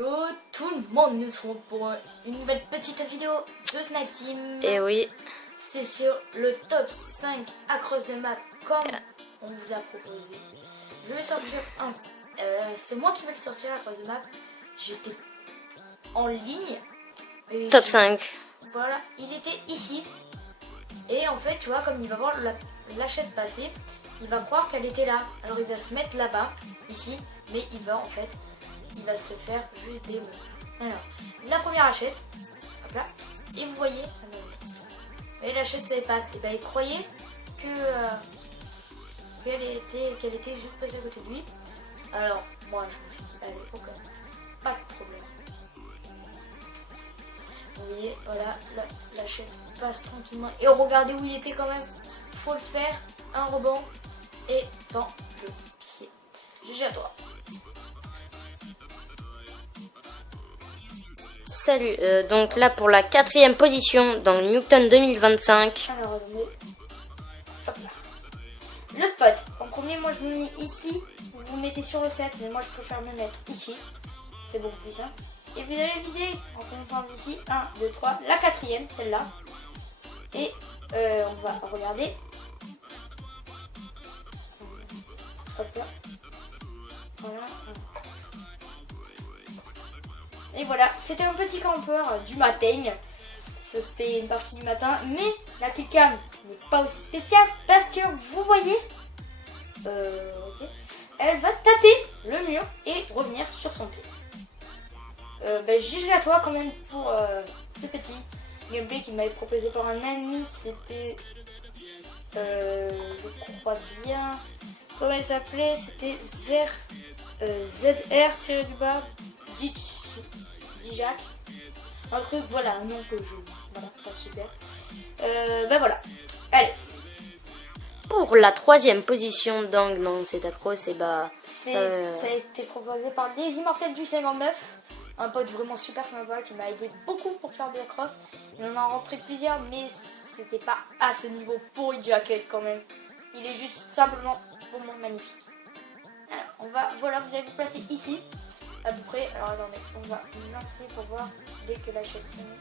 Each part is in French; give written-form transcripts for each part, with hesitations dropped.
Hello tout le monde, nous serons pour une nouvelle petite vidéo de Snipe Team. Et oui. C'est sur le top 5 across de map comme on vous a proposé. Je vais sortir un. C'est moi qui vais le sortir across de map. J'étais en ligne. Et Top 5. Voilà, il était ici. Et en fait, tu vois, comme il va voir la chaîne passer, il va croire qu'elle était là. Alors il va se mettre là-bas, ici, mais il va se faire juste des mots. Alors, la première hachette, hop là, et vous voyez, et l'hachette elle passe, et ben il croyait qu'elle était juste passée à côté de lui. Alors, moi je me suis dit, allez, ok, pas de problème. Vous voyez, voilà, l'hachette passe tranquillement. Et regardez où il était quand même. Faut le faire, un rebond, et dans le pied. GG à toi. Salut, donc là pour la 4e position dans Newton 2025. Alors attendez, hop là. Le spot, en premier moi je me mets ici, vous vous mettez sur le 7, mais moi je préfère me mettre ici, c'est beaucoup plus simple. Et vous allez vider en comptant d'ici, 1, 2, 3, la 4e, celle-là. Et on va regarder. Hop là. Voilà. Et voilà, c'était un petit campeur du matin. Ça c'était une partie du matin. Mais la killcam n'est pas aussi spéciale parce que vous voyez, elle va taper le mur et revenir sur son pied. GG à toi quand même pour ce petit gameplay qui m'avait proposé par un ami. C'était, je crois bien, comment elle s'appelait, c'était ZR-du-bas Dijak, un truc, voilà, un nom que je, voilà, pas super. Voilà, allez. Pour la 3e position donc dans cet accross, et bah ça a été proposé par les Immortels du 59, un pote vraiment super sympa qui m'a aidé beaucoup pour faire des crosses. Il en a rentré plusieurs, mais c'était pas à ce niveau pour Jacket quand même. Il est juste simplement pour moi magnifique. Alors, voilà, vous allez vous placer ici. À peu près, alors attendez, on va lancer pour voir dès que la chaîne se met.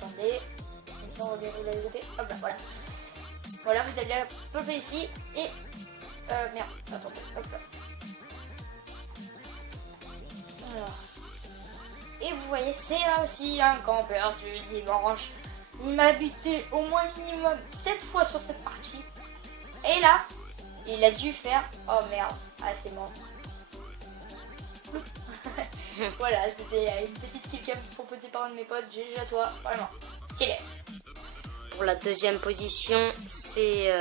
Attendez, maintenant on déroule les côtés. Hop là, voilà. Voilà, vous allez à peu près ici et. Merde, attendez, hop là. Alors. Et vous voyez, c'est là aussi un campeur du dimanche. Il m'a buté au moins minimum 7 fois sur cette partie. Et là, il a dû faire. Oh merde, ah c'est mort. Voilà, c'était une petite killcam proposée par un de mes potes. GG à toi, vraiment stylé. Pour la 2e position, c'est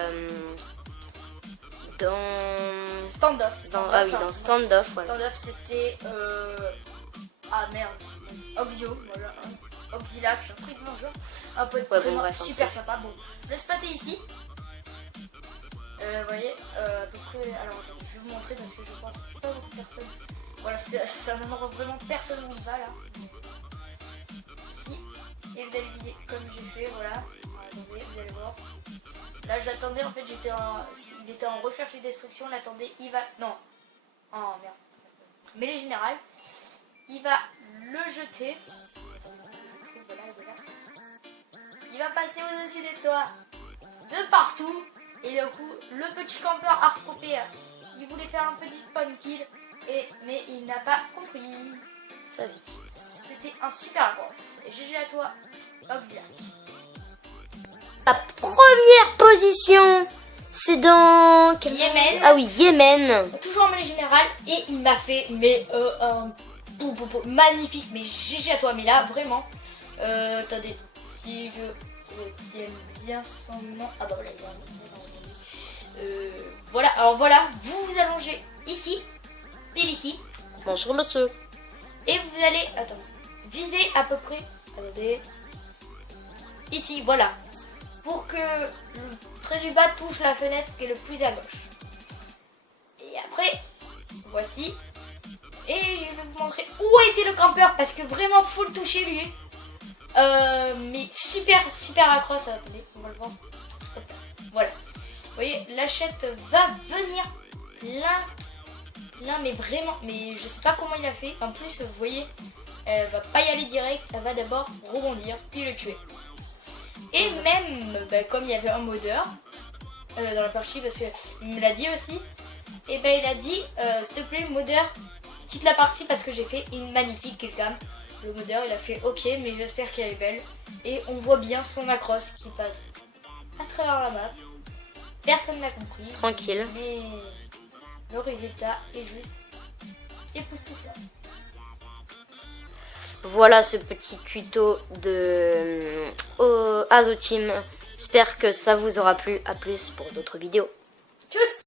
dans Standoff. Ah oui, dans Standoff. Voilà. Standoff, c'était ah merde, Oxio, voilà, Oxilac, un truc dans le genre. Un pote vraiment super sympa. Bon, le spot est ici. Vous voyez, à peu près. Alors, je vais vous montrer parce que je pense pas beaucoup de personnes. Voilà, c'est un endroit vraiment personne où il va là. Ici. Et vous allez vider comme j'ai fait, voilà. Attendez, vous allez voir. Là, je l'attendais, en fait, il était en recherche et destruction. L'attendait, il va. Non. Oh merde. Mais les générales, il va le jeter. Voilà, il va passer au-dessus des toits de partout. Et du coup, le petit campeur hardcopé, il voulait faire un petit spawn kill, mais il n'a pas compris. Ça vit. C'était un super boss. Et GG à toi, Oxilac. La première position, c'est dans Yémen. Ah oui, Yémen. Toujours en mêlée générale. Et il m'a fait un magnifique. Mais GG à toi. Mais là, vraiment. Attendez, si je retiens bien son nom. Ah bah voilà, il y a un nom. Voilà, alors voilà, vous vous allongez ici, pile ici. Bonjour monsieur. Et vous allez, viser à peu près, attendez, ici, voilà. Pour que le trait du bas touche la fenêtre qui est le plus à gauche. Et après, voici. Et je vais vous montrer où était le campeur parce que vraiment faut le toucher lui. Mais super accroche, attendez, on va le voir. Voilà. Vous voyez, l'hachette va venir Non mais vraiment, mais je sais pas comment il a fait. En plus, vous voyez, elle va pas y aller direct, elle va d'abord rebondir, puis le tuer. Et même, comme il y avait un modeur dans la partie, parce qu'il me l'a dit aussi, et il a dit, s'il te plaît, modeur, quitte la partie parce que j'ai fait une magnifique killcam. Le modeur, il a fait ok, mais j'espère qu'elle est belle. Et on voit bien son across qui passe à travers la map. Personne n'a compris. Tranquille. Mais le résultat est juste époustouflant. Voilà ce petit tuto de Azo Team. J'espère que ça vous aura plu. À plus pour d'autres vidéos. Tchuss!